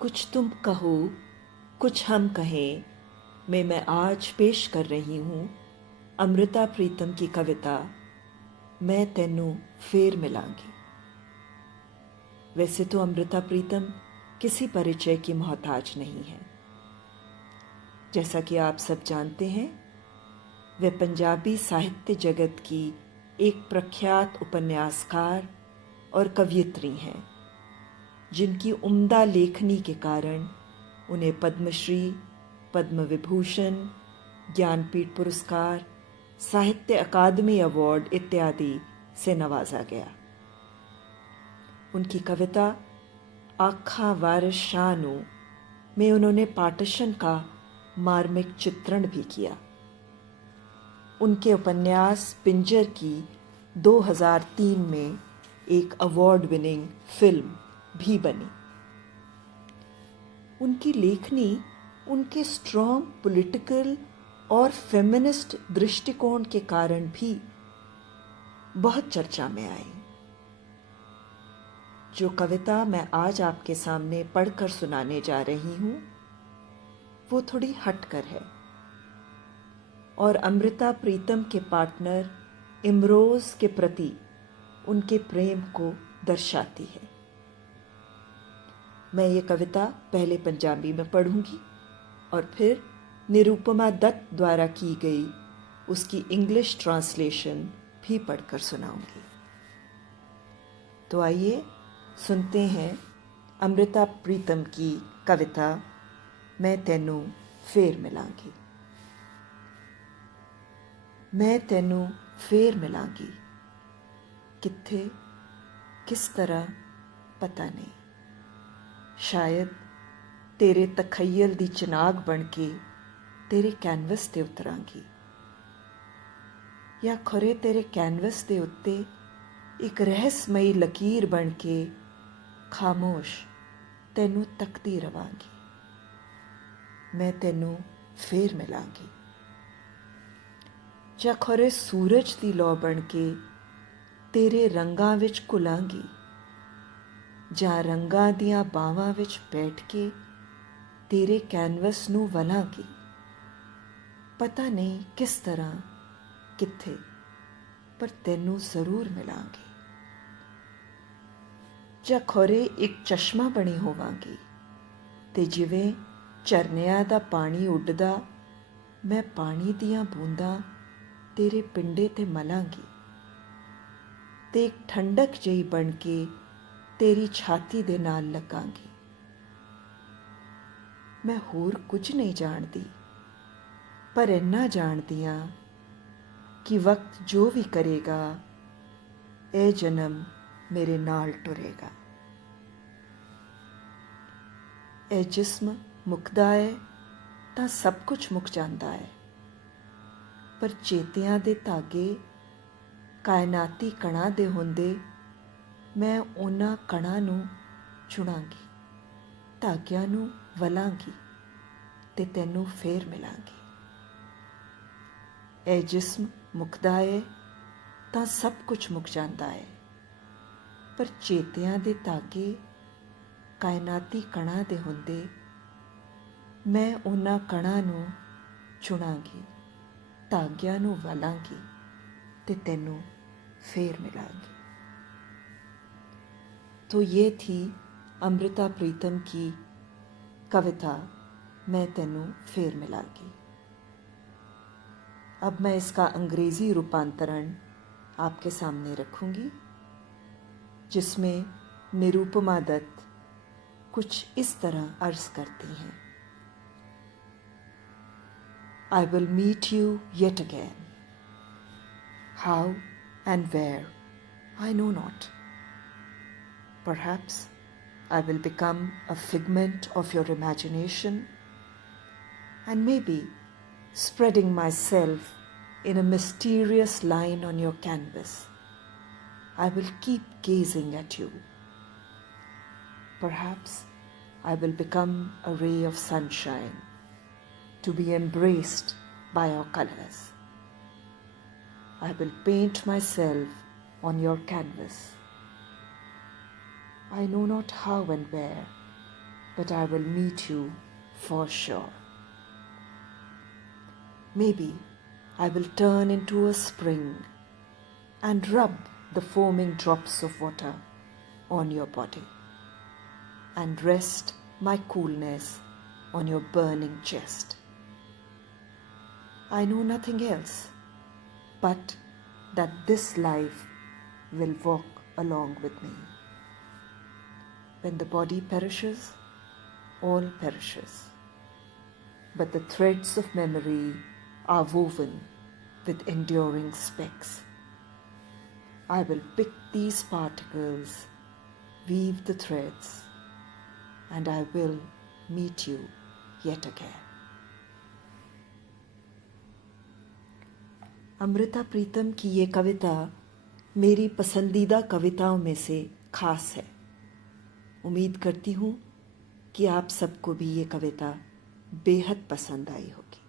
कुछ तुम कहो कुछ हम कहें में मैं आज पेश कर रही हूँ अमृता प्रीतम की कविता मैं तेनू फेर मिलांगी। वैसे तो अमृता प्रीतम किसी परिचय की मोहताज नहीं है। जैसा कि आप सब जानते हैं, वे पंजाबी साहित्य जगत की एक प्रख्यात उपन्यासकार और कवयित्री हैं, जिनकी उम्दा लेखनी के कारण उन्हें पद्मश्री, पद्म विभूषण, ज्ञानपीठ पुरस्कार, साहित्य अकादमी अवार्ड इत्यादि से नवाजा गया। उनकी कविता आखा वारिस शानू में उन्होंने पार्टीशन का मार्मिक चित्रण भी किया। उनके उपन्यास पिंजर की 2003 में एक अवार्ड विनिंग फिल्म भी बनी। उनकी लेखनी उनके स्ट्रॉन्ग पॉलिटिकल और फेमिनिस्ट दृष्टिकोण के कारण भी बहुत चर्चा में आई। जो कविता मैं आज आपके सामने पढ़कर सुनाने जा रही हूं, वो थोड़ी हटकर है और अमृता प्रीतम के पार्टनर इमरोज के प्रति उनके प्रेम को दर्शाती है। मैं ये कविता पहले पंजाबी में पढ़ूंगी और फिर निरुपमा दत्त द्वारा की गई उसकी इंग्लिश ट्रांसलेशन भी पढ़कर सुनाऊंगी। तो आइए सुनते हैं अमृता प्रीतम की कविता मैं तेनू फेर मिलांगी। मैं तेनू फेर मिलांगी, कित्थे किस तरह पता नहीं। शायद तेरे तखय्यल दी चनाग बन के तेरे कैनवस ते उतरांगी, या खरे तेरे कैनवस दे उत्ते एक रहस्यमयी लकीर बन के खामोश तेनू तकती रवांगी। मैं तेनू फेर मिलांगी, ਜਾਂ ਖਰੇ सूरज ਦੀ लौ बन के तेरे रंगां विच घुलांगी, ਜਾਂ रंगां दियां बावां विच बैठ के तेरे कैनवस नू वलांगी। पता नहीं किस तरह कित्थे, पर तेनू जरूर मिलांगी। ਜਾਂ ਖਰੇ एक चश्मा बनी होवांगी ते जिवें झरनियां दा पानी उड्डदा मैं पानी दियां बूंदां तेरे पिंडे ते मलांगी, ते एक ठंडक जही बन के तेरी छाती दे नाल लगांगी। मैं होर कुछ नहीं जानती, पर इन्ना जानदी हां कि वक्त जो भी करेगा ए जन्म मेरे नाल टुरेगा। ए जिस्म मुकदा है तां सब कुछ मुक जांदा है, पर चेतियां दे धागे कायनाती कणां दे हुंदे मैं उन्हां कणां नूं चुणांगी, धागियां नूं वलांगी ते तैनू फेर मिलांगी। ए जिस्म मुकदा है तां सब कुछ मुक जांदा है, पर चेतियां दे धागे कायनाती कणां दे हुंदे मैं उन्हां कणां नूं चुणांगी, धागियां नूं वलांगी ते तैनू फेर मिलांगी। तो ये थी अमृता प्रीतम की कविता मैं तेनू फेर मिलांगी। अब मैं इसका अंग्रेजी रूपांतरण आपके सामने रखूंगी, जिसमें निरुपमा दत्त कुछ इस तरह अर्ज करती हैं। I will meet you yet again. How and where, I know not. Perhaps I will become a figment of your imagination, and maybe spreading myself in a mysterious line on your canvas, I will keep gazing at you. Perhaps I will become a ray of sunshine, to be embraced by your colors. I will paint myself on your canvas. I know not how and where, but I will meet you for sure. Maybe I will turn into a spring and rub the foaming drops of water on your body and rest my coolness on your burning chest. I know nothing else but that this life will walk along with me. When the body perishes, all perishes. But the threads of memory are woven with enduring specks. I will pick these particles, weave the threads, and I will meet you yet again. Amrita Pritam की ये कविता मेरी पसंदीदा कविताओं में से खास है। उम्मीद करती हूँ कि आप सबको भी ये कविता बेहद पसंद आई होगी।